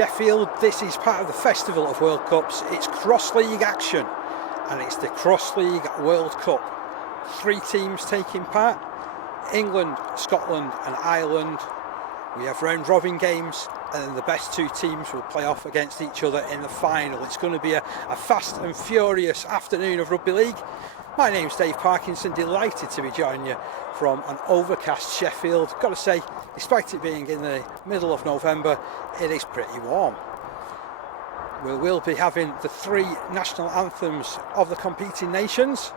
Sheffield. This is part of the Festival of World Cups. It's cross-league action, and it's the Cross-League World Cup. 3 teams taking part: England, Scotland and Ireland. We have round-robin games, and then the best 2 teams will play off against each other in the final. It's going to be a fast and furious afternoon of rugby league. My name's Dave Parkinson, delighted to be joining you from an overcast Sheffield. Got to say, despite it being in the middle of November, it is pretty warm. We will be having the 3 national anthems of the competing nations.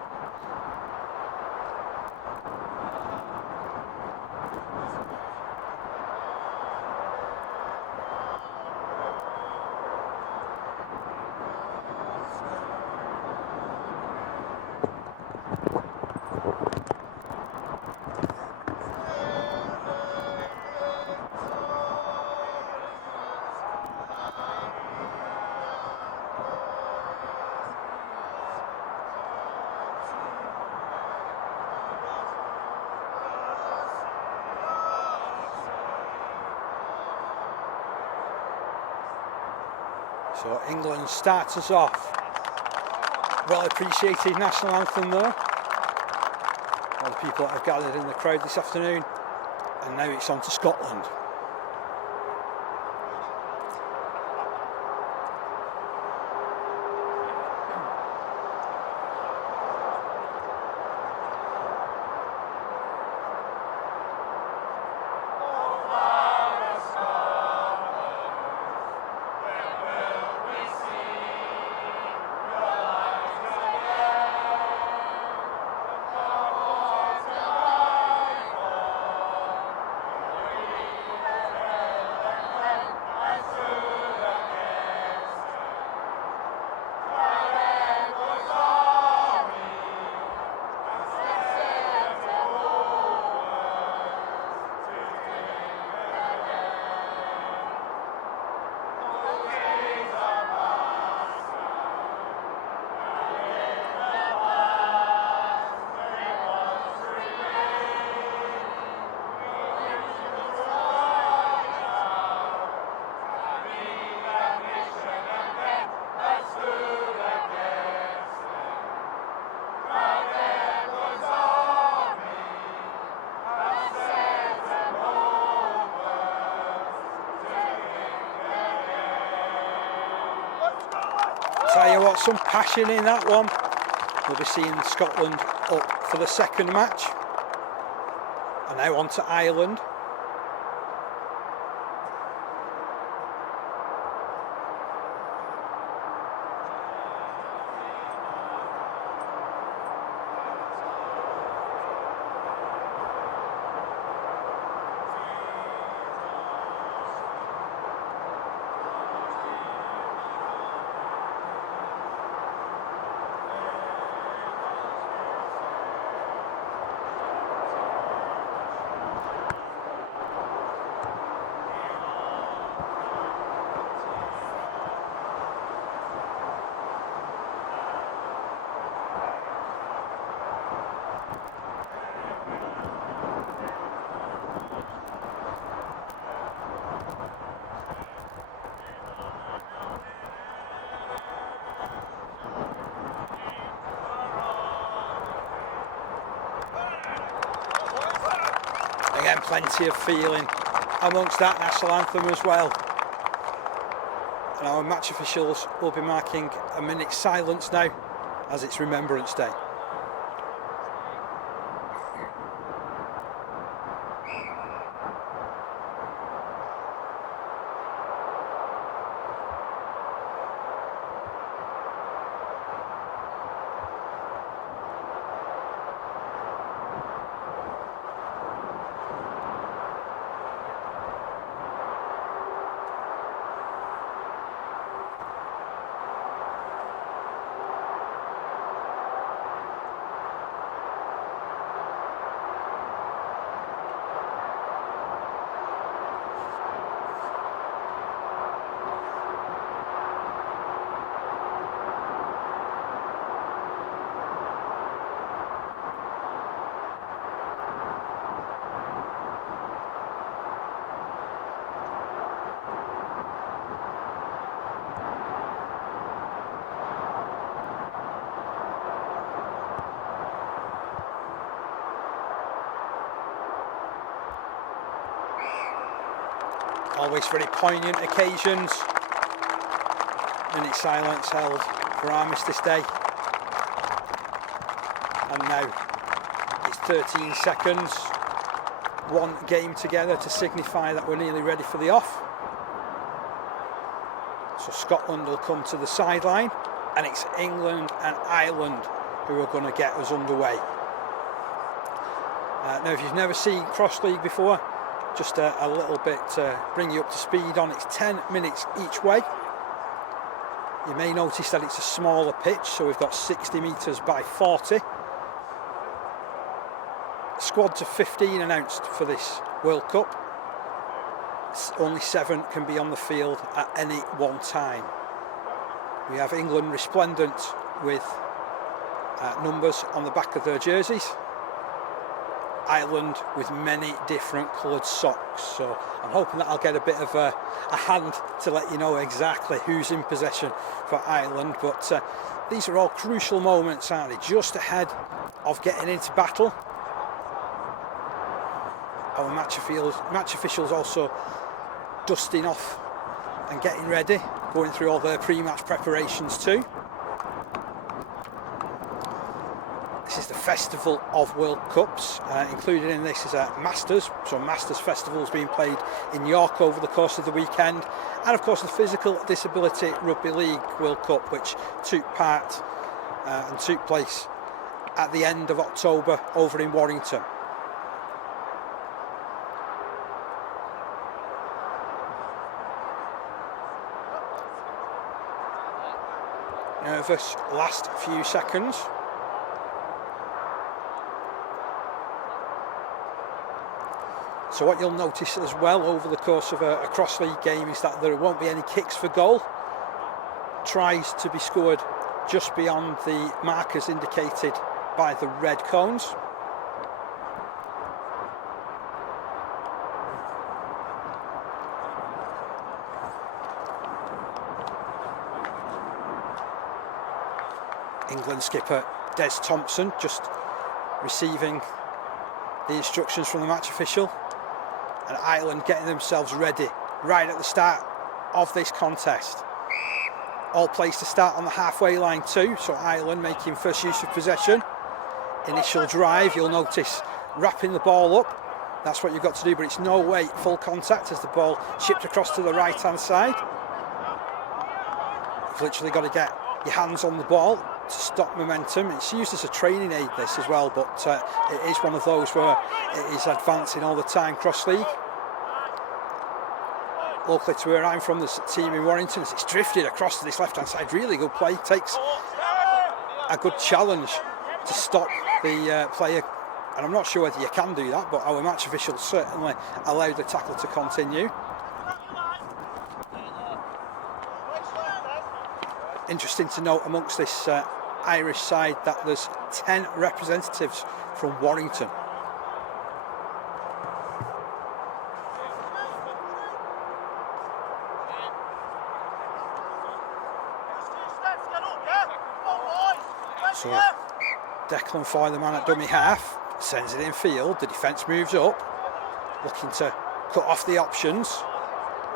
So England starts us off. Well appreciated national anthem there. All the people that have gathered in the crowd this afternoon. And now it's on to Scotland. Tell you what, some passion in that one. We'll be seeing Scotland up for the second match. And now on to Ireland. Again, plenty of feeling amongst that national anthem as well. And our match officials will be marking a minute's silence now, as it's Remembrance Day. Always very poignant occasions. Minute silence held for Armistice Day. And now it's 13 seconds. One game together to signify that we're nearly ready for the off. So Scotland will come to the sideline, and it's England and Ireland who are going to get us underway. Now, if you've never seen Cross League before, just a little bit to bring you up to speed on. It's 10 minutes each way. You may notice that it's a smaller pitch, so we've got 60 metres by 40. Squads of 15 announced for this World Cup. Only 7 can be on the field at any one time. We have England resplendent with numbers on the back of their jerseys. Ireland with many different coloured socks. So I'm hoping that I'll get a bit of a hand to let you know exactly who's in possession for Ireland. But these are all crucial moments, aren't they? Just ahead of getting into battle. Our match officials also dusting off and getting ready, going through all their pre-match preparations too. This is the Festival of World Cups. Included in this is a Masters, so Masters Festival is being played in York over the course of the weekend, and of course the Physical Disability Rugby League World Cup, which took place at the end of October over in Warrington. Nervous last few seconds. So what you'll notice as well over the course of a cross-league game is that there won't be any kicks for goal. Tries to be scored just beyond the markers indicated by the red cones. England skipper Des Thompson just receiving the instructions from the match official, and Ireland getting themselves ready right at the start of this contest. All plays to start on the halfway line too, so Ireland making first use of possession. Initial drive, you'll notice wrapping the ball up. That's what you've got to do, but it's no way full contact as the ball shipped across to the right hand side. You've literally got to get your hands on the ball to stop momentum. It's used as a training aid this as well, but it is one of those where it is advancing all the time. Cross league. Locally to where I'm from, there's a team in Warrington. It's drifted across to this left hand side. Really good play. Takes a good challenge to stop the player, and I'm not sure whether you can do that, but our match officials certainly allowed the tackle to continue. Interesting to note amongst this Irish side that there's 10 representatives from Warrington. So Declan Foy, the man at dummy half, sends it in field. The defence moves up, looking to cut off the options.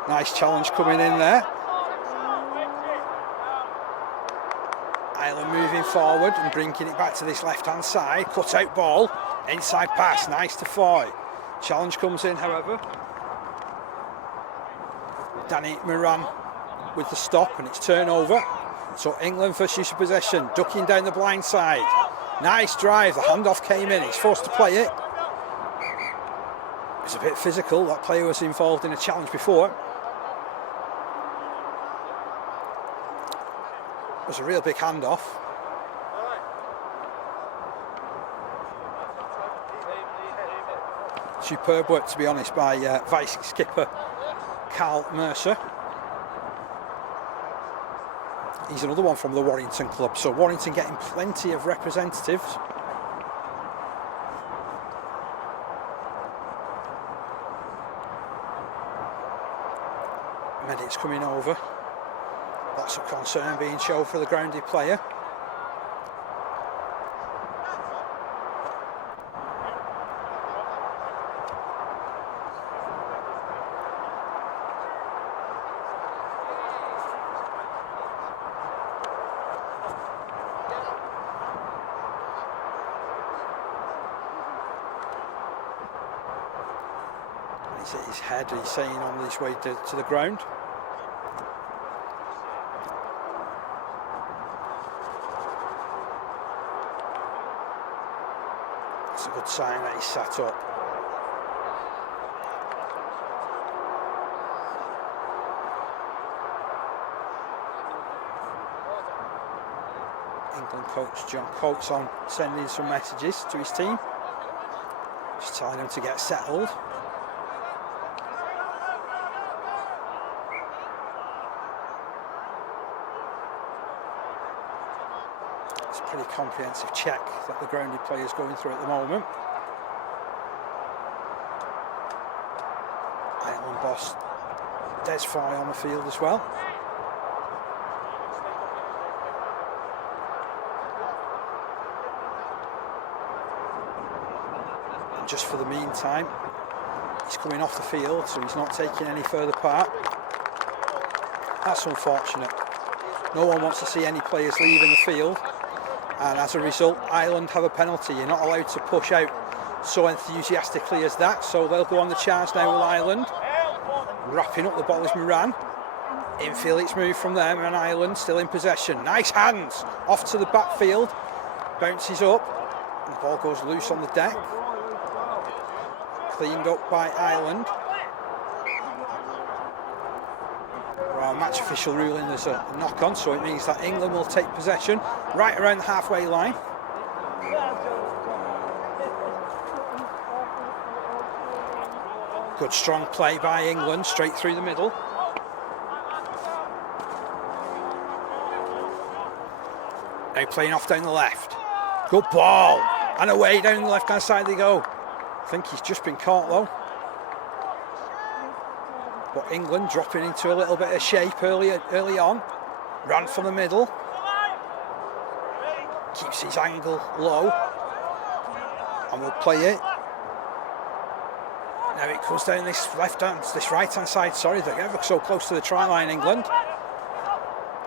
Nice challenge coming in there. Ireland moving forward and bringing it back to this left-hand side. Cut out ball, inside pass, nice to Foy. Challenge comes in, however. Danny Moran with the stop, and it's turnover. So England first use of possession, ducking down the blind side. Nice drive, the handoff came in, he's forced to play it. It's a bit physical, that player was involved in a challenge before. It was a real big handoff. Superb work, to be honest, by vice skipper Carl Mercer. He's another one from the Warrington club, so Warrington getting plenty of representatives. Medics coming over. Lots of concern being shown for the grounded player. He's hit his head, he's saying, on his way to the ground. It's a good sign that he's sat up. England coach John Coates on sending some messages to his team, just telling them to get settled. It's a pretty comprehensive check that the grounded player is going through at the moment. Ireland boss Des Fry on the field as well. Just for the meantime, he's coming off the field, so he's not taking any further part. That's unfortunate. No one wants to see any players leaving the field, and as a result, Ireland have a penalty. You're not allowed to push out so enthusiastically as that, so they'll go on the charge now with Ireland. Wrapping up the ball is Moran. Infield, it's moved from them, and Ireland still in possession. Nice hands off to the backfield, bounces up, and the ball goes loose on the deck. Cleaned up by Ireland. Well, match official ruling there's a knock on, so it means that England will take possession right around the halfway line. Good strong play by England, straight through the middle. Now playing off down the left. Good ball, and away down the left hand side they go. I think he's just been caught though. But England dropping into a little bit of shape early on. Ran from the middle. Keeps his angle low. And will play it. Now it comes down this right hand side, sorry, they're ever so close to the try line, England.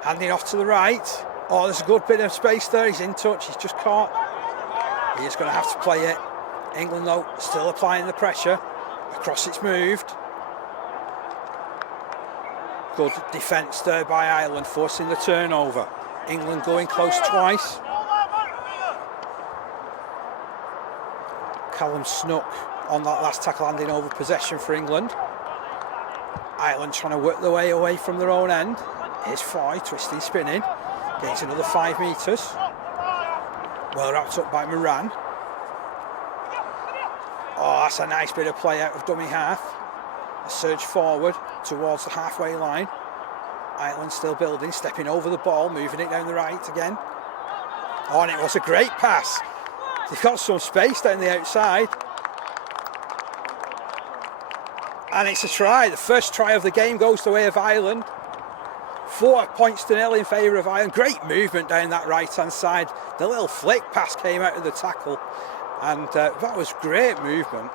Handing off to the right. Oh, there's a good bit of space there, he's in touch, he's just caught. He is going to have to play it. England though, still applying the pressure. Across it's moved. Good defence there by Ireland, forcing the turnover. England going close twice. Callum Snook on that last tackle, handing over possession for England. Ireland trying to work their way away from their own end. Here's Foy, twisting, spinning. Gains another 5 metres. Well wrapped up by Moran. Oh, that's a nice bit of play out of dummy half. A surge forward towards the halfway line. Ireland still building, stepping over the ball, moving it down the right again. Oh, and it was a great pass. They've got some space down the outside. And it's a try. The first try of the game goes the way of Ireland. 4 points to 0 in favour of Ireland. Great movement down that right hand side. The little flick pass came out of the tackle. And that was great movement.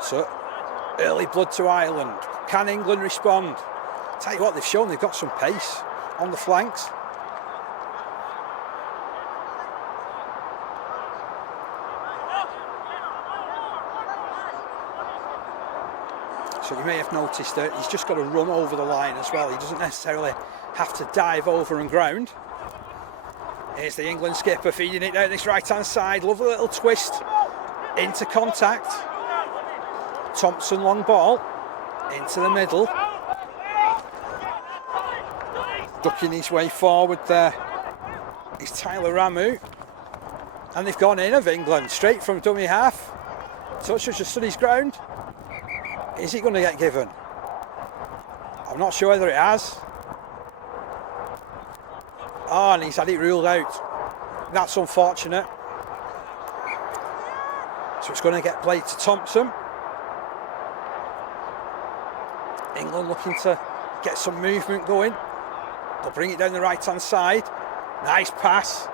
So, early blood to Ireland. Can England respond? Tell you what, they've shown they've got some pace on the flanks. So you may have noticed that he's just got to run over the line as well. He doesn't necessarily have to dive over and ground. Here's the England skipper feeding it down this right-hand side. Lovely little twist into contact. Thompson long ball into the middle. Ducking his way forward there is Tyler Ramu. And they've gone in of England, straight from dummy half. Touch has just stood his ground. Is it going to get given? I'm not sure whether it has. Oh, and he's had it ruled out. That's unfortunate. So it's going to get played to Thompson. England looking to get some movement going. They'll bring it down the right-hand side. Nice pass.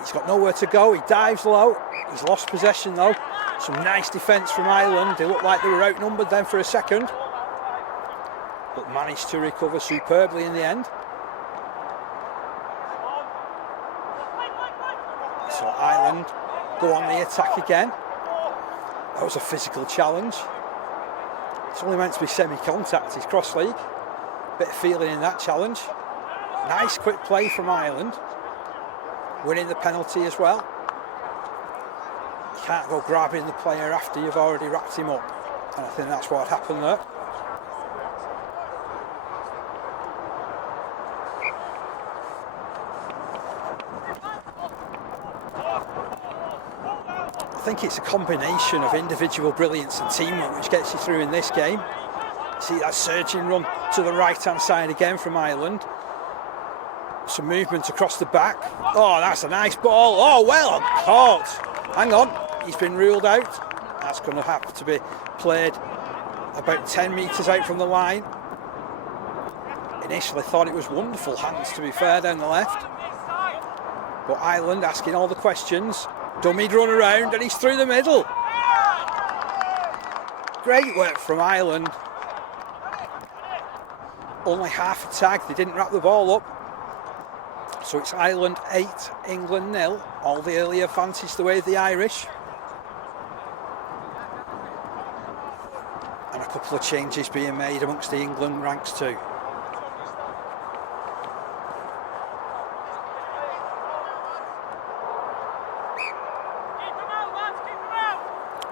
He's got nowhere to go. He dives low. He's lost possession though. Some nice defence from Ireland. They looked like they were outnumbered then for a second, but managed to recover superbly in the end. So Ireland go on the attack again. That was a physical challenge. It's only meant to be semi-contact, it's cross-league. Bit of feeling in that challenge. Nice quick play from Ireland. Winning the penalty as well. You can't go grabbing the player after you've already wrapped him up. And I think that's what happened there. I think it's a combination of individual brilliance and teamwork which gets you through in this game. See that surging run to the right hand side again from Ireland. Some movement across the back. Oh, that's a nice ball. Oh, well caught. Hang on, he's been ruled out. That's going to have to be played about 10 metres out from the line. Initially thought it was wonderful hands, to be fair, down the left. But Ireland asking all the questions. Dummied run around and he's through the middle. Great work from Ireland. Only half a tag, they didn't wrap the ball up. So it's Ireland 8, England 0. All the early advantage the way of the Irish. And a couple of changes being made amongst the England ranks too.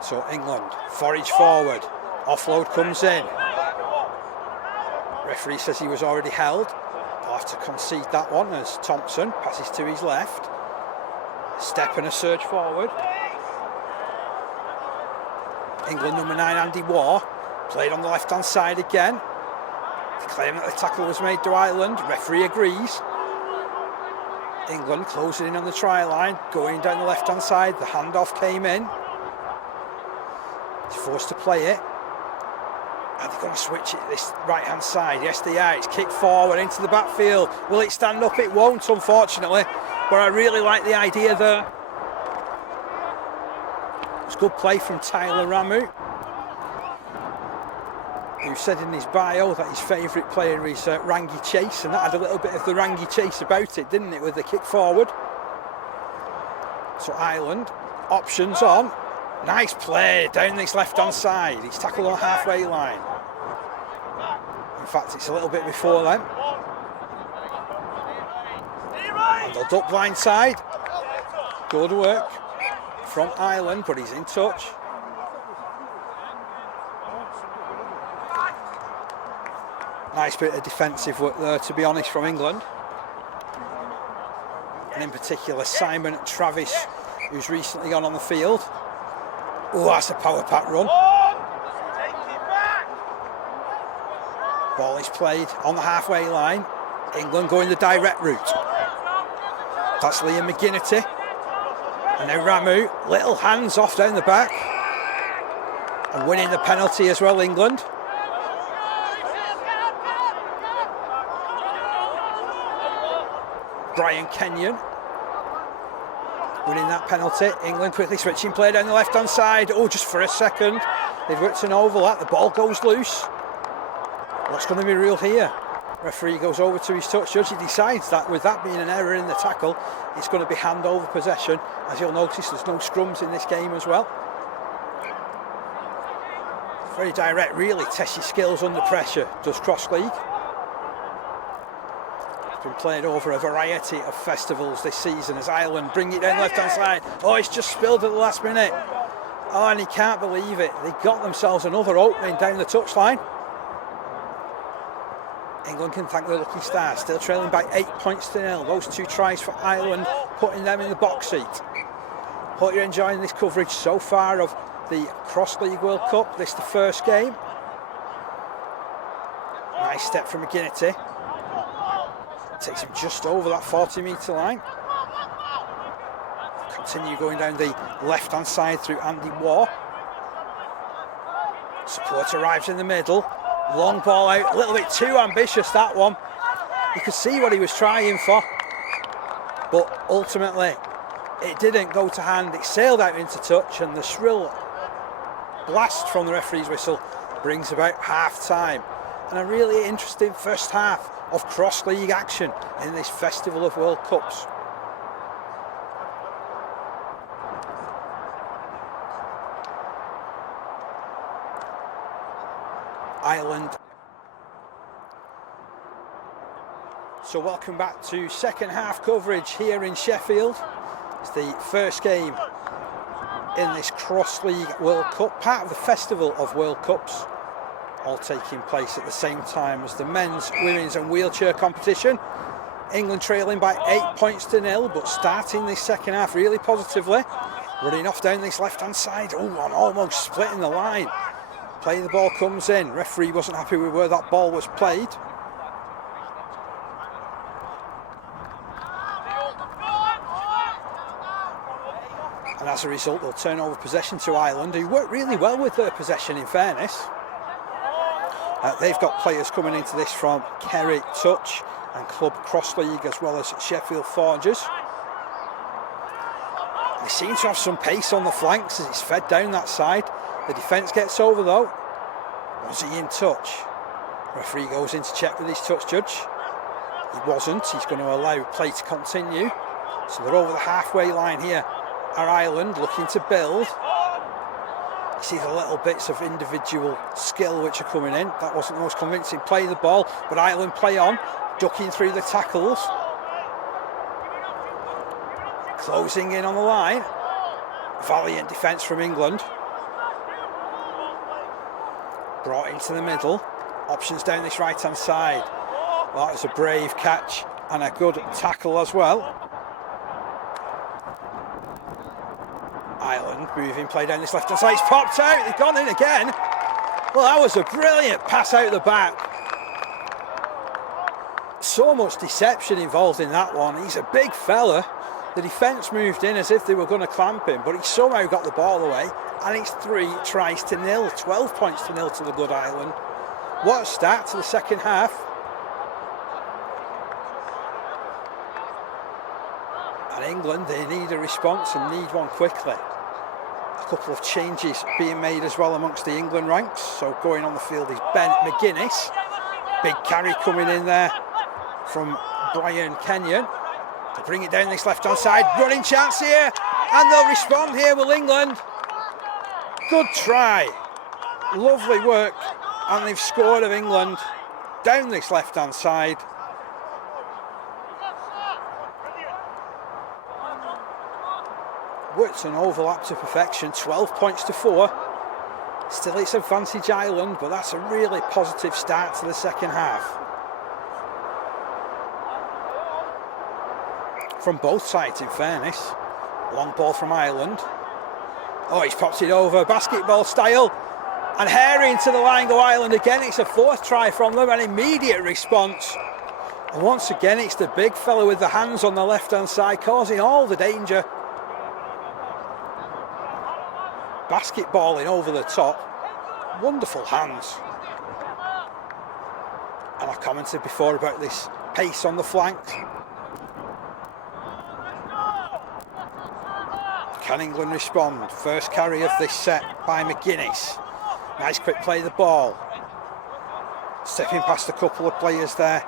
So England, forage forward, offload comes in. Referee says he was already held. I'll have to concede that one as Thompson passes to his left. Step and a surge forward. England number 9, Andy Waugh, played on the left hand side again. They claim that the tackle was made to Ireland. Referee agrees. England closing in on the try line, going down the left hand side. The handoff came in. He's forced to play it. Are they going to switch it this right hand side? Yes they are. It's kicked forward into the backfield. Will it stand up? It won't, unfortunately, but I really like the idea there. It's good play from Tyler Ramu, who said in his bio that his favourite player is Rangi Chase, and that had a little bit of the Rangi Chase about it, didn't it, with the kick forward. So Ireland, options on. Nice play down this left hand side. He's tackled on halfway line. In fact, it's a little bit before then. Handled up blind side. Good work from Ireland, but he's in touch. Nice bit of defensive work there, to be honest, from England. And in particular, Simon Travis, who's recently gone on the field. Oh, that's a power pack run. Ball is played on the halfway line. England going the direct route. That's Liam McGinnity. And now Ramu, little hands off down the back. And winning the penalty as well, England. Brian Kenyon winning that penalty. England quickly switching play down the left hand side. Oh, just for a second they've worked an overlap. The ball goes loose. What's going to be ruled here? Referee goes over to his touch judge. He decides that with that being an error in the tackle, it's going to be hand over possession. As you'll notice, there's no scrums in this game as well. Very direct, really tests your skills under pressure, does cross league. Been played over a variety of festivals this season as Ireland bring it down the left hand side. Oh, it's just spilled at the last minute. Oh, and he can't believe it. They got themselves another opening down the touchline. England can thank their lucky stars, still trailing by 8 points to 0. Those 2 tries for Ireland putting them in the box seat. Hope you're enjoying this coverage so far of the Cross League World Cup. This is the first game. Nice step from McGinnity. Takes him just over that 40-metre line. Continue going down the left-hand side through Andy Waugh. Support arrives in the middle. Long ball out, a little bit too ambitious, that one. You could see what he was trying for, but ultimately it didn't go to hand. It sailed out into touch, and the shrill blast from the referee's whistle brings about half-time. And a really interesting first half of cross-league action in this Festival of World Cups. Ireland. So welcome back to second half coverage here in Sheffield. It's the first game in this Cross League World Cup, part of the festival of World Cups, all taking place at the same time as the men's, women's and wheelchair competition. England trailing by 8 points to 0, but starting this second half really positively. Running off down this left-hand side. Oh, and almost splitting the line. Play the ball comes in. Referee wasn't happy with where that ball was played. And as a result, they'll turn over possession to Ireland, who worked really well with their possession, in fairness. They've got players coming into this from Kerry Touch and Club Cross League, as well as Sheffield Forgers. They seem to have some pace on the flanks as it's fed down that side. The defence gets over though. Was he in touch? Referee goes in to check with his touch judge. He wasn't. He's going to allow play to continue. So they're over the halfway line here. Are Ireland looking to build? You see the little bits of individual skill which are coming in. That wasn't the most convincing play of the ball, but Ireland play on, ducking through the tackles. Closing in on the line. Valiant defence from England. Brought into the middle. Options down this right hand side. Well, that was a brave catch and a good tackle as well. Ireland moving play down this left hand side. It's popped out. They've gone in again. Well, that was a brilliant pass out the back. So much deception involved in that one. He's a big fella. The defence moved in as if they were going to clamp him, but he somehow got the ball away, and it's 3 tries to 0, 12 points to 0 to the good Ireland. What a start to the second half. And England, they need a response and need one quickly. A couple of changes being made as well amongst the England ranks. So going on the field is Ben McGuinness. Big carry coming in there from Brian Kenyon. To bring it down this left-hand side, running chance here, and they'll respond here, will England. Good try, lovely work, and they've scored of England down this left-hand side. Worked an overlap to perfection, 12 points to 4. Still it's advantage Ireland, but that's a really positive start to the second half. From both sides, in fairness. Long ball from Ireland. Oh, he's popped it over, basketball style. And Harry into the line go Ireland again. It's a 4th try from them, an immediate response. And once again, it's the big fella with the hands on the left-hand side, causing all the danger. Basketballing over the top. Wonderful hands. And I've commented before about this pace on the flanks. Can England respond? First carry of this set by McGuinness. Nice quick play of the ball. Stepping past a couple of players there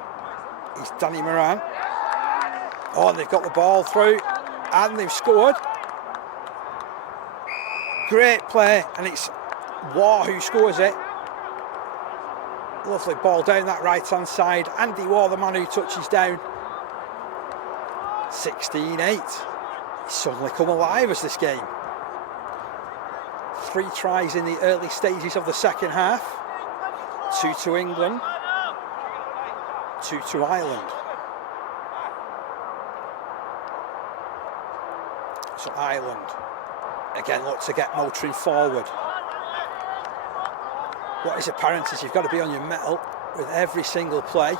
is Danny Moran. Oh, and they've got the ball through and they've scored. Great play, and it's Waugh who scores it. Lovely ball down that right hand side. Andy Waugh, the man who touches down. 16-8. It's suddenly come alive as this game. 3 tries in the early stages of the second half. 2 to England, 2 to Ireland. So Ireland again look to get motoring forward. What is apparent is you've got to be on your mettle with every single play.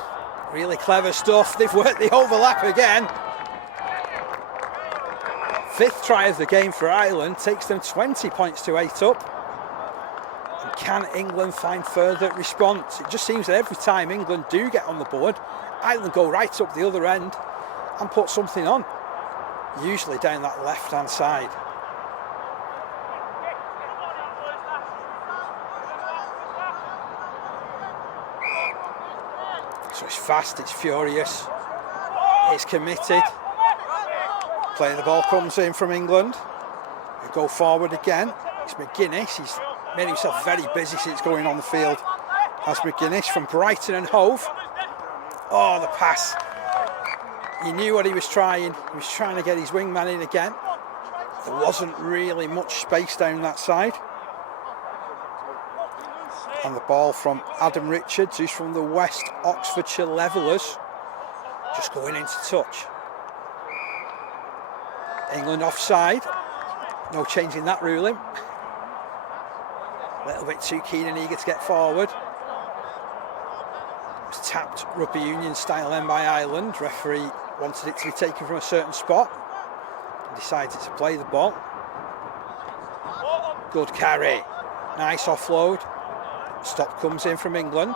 Really clever stuff. They've worked the overlap again. 5th try of the game for Ireland, takes them 20 points to 8 up. And can England find further response? It just seems that every time England do get on the board, Ireland go right up the other end and put something on, usually down that left-hand side. So it's fast, it's furious, it's committed. Play the ball comes in from England. They go forward again. It's McGuinness. He's made himself very busy since going on the field As McGuinness from Brighton and Hove. Oh, the pass. He knew what he was trying. He was trying to get his wingman in again. There wasn't really much space down that side. And the ball from Adam Richards, who's from the West Oxfordshire Levellers, just going into touch. England offside. No changing that ruling. A little bit too keen and eager to get forward. It was tapped rugby union style then by Ireland. Referee wanted it to be taken from a certain spot and decided to play the ball. Good carry. Nice offload. Stop comes in from England.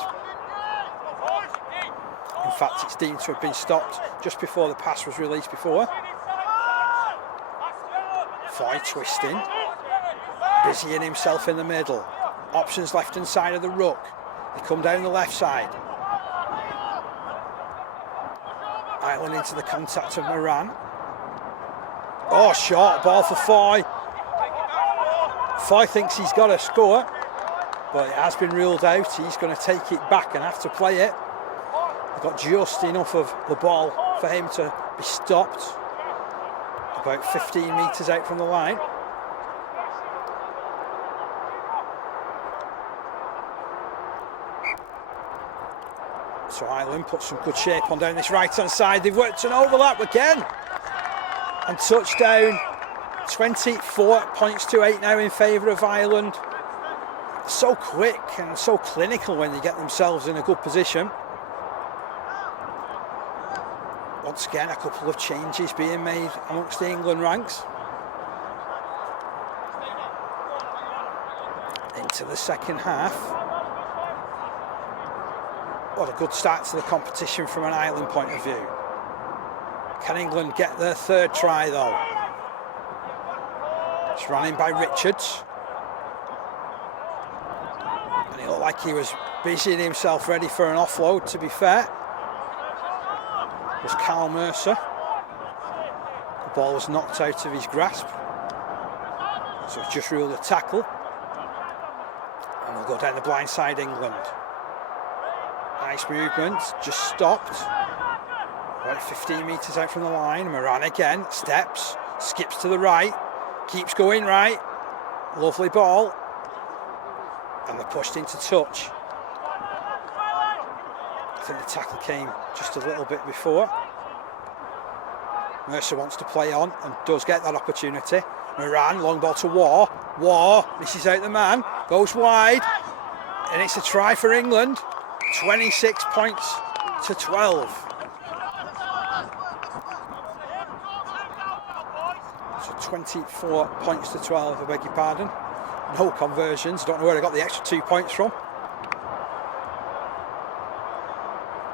In fact, it's deemed to have been stopped just before the pass was released before. Foy twisting. Busying himself in the middle. Options left hand side of the ruck. They come down the left side. Ireland into the contact of Moran. Oh, short ball for Foy. Foy thinks he's got a score, but it has been ruled out. He's going to take it back and have to play it. They've got just enough of the ball for him to be stopped. About 15 metres out from the line. So Ireland put some good shape on down this right hand side. They've worked an overlap again. And touchdown. 24 points to 8 now in favour of Ireland. So quick and so clinical when they get themselves in a good position. Once again, a couple of changes being made amongst the England ranks. Into the second half. What a good start to the competition from an Ireland point of view. Can England get their third try though? It's run in by Richards. And he looked like he was busying himself ready for an offload, to be fair. It was Carl Mercer. The ball was knocked out of his grasp. So it's just ruled a tackle. And we'll go down the blind side, England. Nice movement, just stopped. About 15 metres out from the line. Moran again, steps, skips to the right, keeps going right. Lovely ball. And they're pushed into touch. I think the tackle came just a little bit before. Mercer wants to play on and does get that opportunity. Moran, long ball to Waugh. Waugh misses out the man, goes wide. And it's a try for England. 26 points to 12. So 24 points to 12, I beg your pardon. No conversions, don't know where I got the extra 2 points from.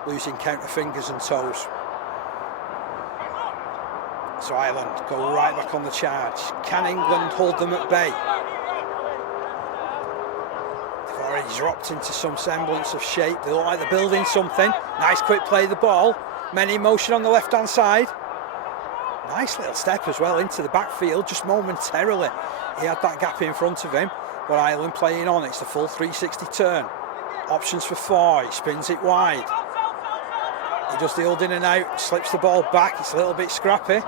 Losing count of fingers and toes. So Ireland go right back on the charge. Can England hold them at bay? They've already dropped into some semblance of shape. They look like they're building something. Nice quick play of the ball. Men in motion on the left hand side. Nice little step as well into the backfield, just momentarily. He had that gap in front of him, but Ireland playing on. It's the full 360 turn. Options for Foy, spins it wide. He does the old in and out, slips the ball back. It's a little bit scrappy.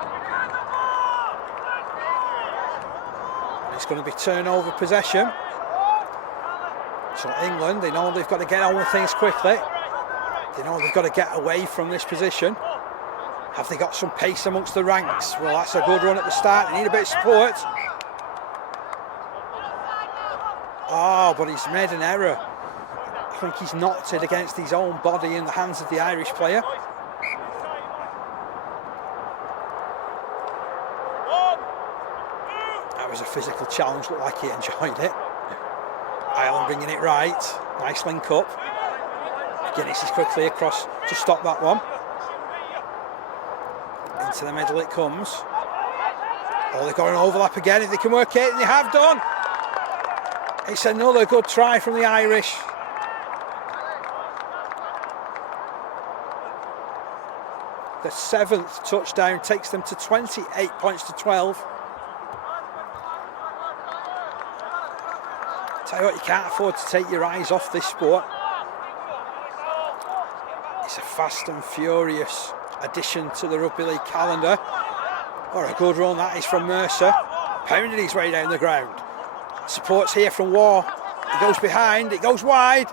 It's going to be turnover possession. So England, they know they've got to get on with things quickly. They know they've got to get away from this position. Have they got some pace amongst the ranks? Well, that's a good run at the start. They need a bit of support. Oh, but he's made an error. I think he's knocked it against his own body in the hands of the Irish player. That was a physical challenge, looked like he enjoyed it. Ireland bringing it right. Nice link up. Guinness is quickly across to stop that one. Into the middle it comes. Oh, they've got an overlap again. If they can work it, and they have done. It's another good try from the Irish. The 7th touchdown takes them to 28 points to 12. Tell you what, you can't afford to take your eyes off this sport. fast and furious addition to the Rugby League calendar. What a good run that is from Mercer. Pounded his way down the ground. Support's here from Waugh. He goes behind, it goes wide.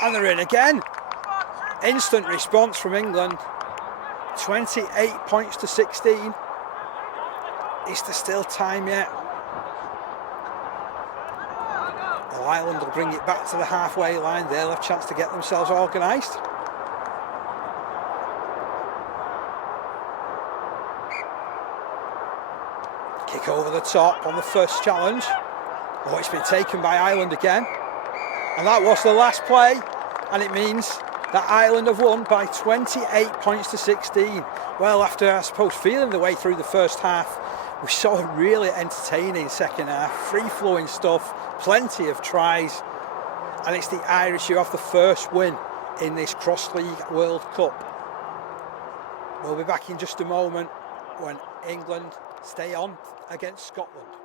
And they're in again. Instant response from England. 28 points to 16. Is there still time yet? Well, Ireland will bring it back to the halfway line. They'll have a chance to get themselves organised. Kick over the top on the first challenge. Oh, it's been taken by Ireland again. And that was the last play. And it means that Ireland have won by 28 points to 16. Well, after, I suppose, feeling the way through the first half, we saw a really entertaining second half, free-flowing stuff, plenty of tries, and it's the Irish who have the first win in this Cross-League World Cup. We'll be back in just a moment when England stay on against Scotland.